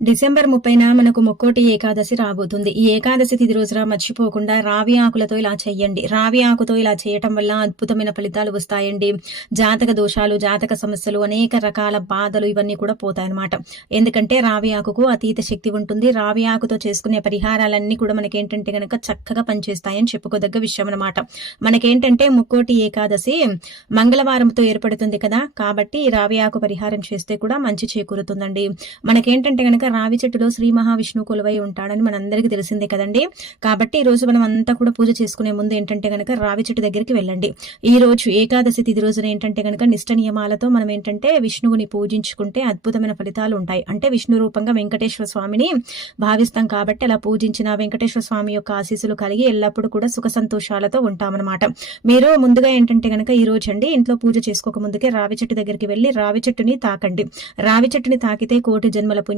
December 30న మనకు ముక్కోటి ఏకాదశి రాబోతుంది. ఈ ఏకాదశి తిథి రోజున మర్చిపోకుండా రావి ఆకులతో ఇలా చెయ్యండి. రావి ఆకుతో ఇలా చేయటం వల్ల అద్భుతమైన ఫలితాలు వస్తాయండి. జాతక దోషాలు, జాతక సమస్యలు, అనేక రకాల బాధలు ఇవన్నీ కూడా పోతాయన్నమాట. ఎందుకంటే రావి ఆకుకు అతీత శక్తి ఉంటుంది. రావి ఆకుతో చేసుకునే పరిహారాలన్నీ కూడా మనకేంటంటే గనక చక్కగా పనిచేస్తాయని చెప్పుకోదగ్గ విషయం అనమాట. మనకేంటంటే ముక్కోటి ఏకాదశి మంగళవారంతో ఏర్పడుతుంది కదా, కాబట్టి ఈ రావి ఆకు పరిహారం చేస్తే కూడా మంచి చేకూరుతుందండి. మనకేంటంటే గనక రావి చెట్టులో శ్రీ మహావిష్ణువు కొలువై ఉంటాడని మనందరికీ తెలిసిందే కదండి. కాబట్టి ఈ రోజు మనం అంతా కూడా పూజ చేసుకునే ముందు ఏంటంటే గనక రావి చెట్టు దగ్గరికి వెళ్ళండి. ఈ రోజు ఏకాదశి తిథి రోజున ఏంటంటే గనక నిష్ట నియమాలతో మనం ఏంటంటే విష్ణువుని పూజించుకుంటే అద్భుతమైన ఫలితాలు ఉంటాయి. అంటే విష్ణు రూపంగా వెంకటేశ్వర స్వామిని భావిస్తాం కాబట్టి అలా పూజించిన వెంకటేశ్వర స్వామి యొక్క ఆశీస్సులు కలిగి ఎల్లప్పుడూ కూడా సుఖ సంతోషాలతో ఉంటామన్నమాట. మీరు ముందుగా ఏంటంటే గనక ఈ రోజు అండి ఇంట్లో పూజ చేసుకోక ముందుకే రావి చెట్టు దగ్గరికి వెళ్ళి రావి చెట్టుని తాకండి. రావి చెట్టుని తాకితే కోటి జన్మల పుణ్యం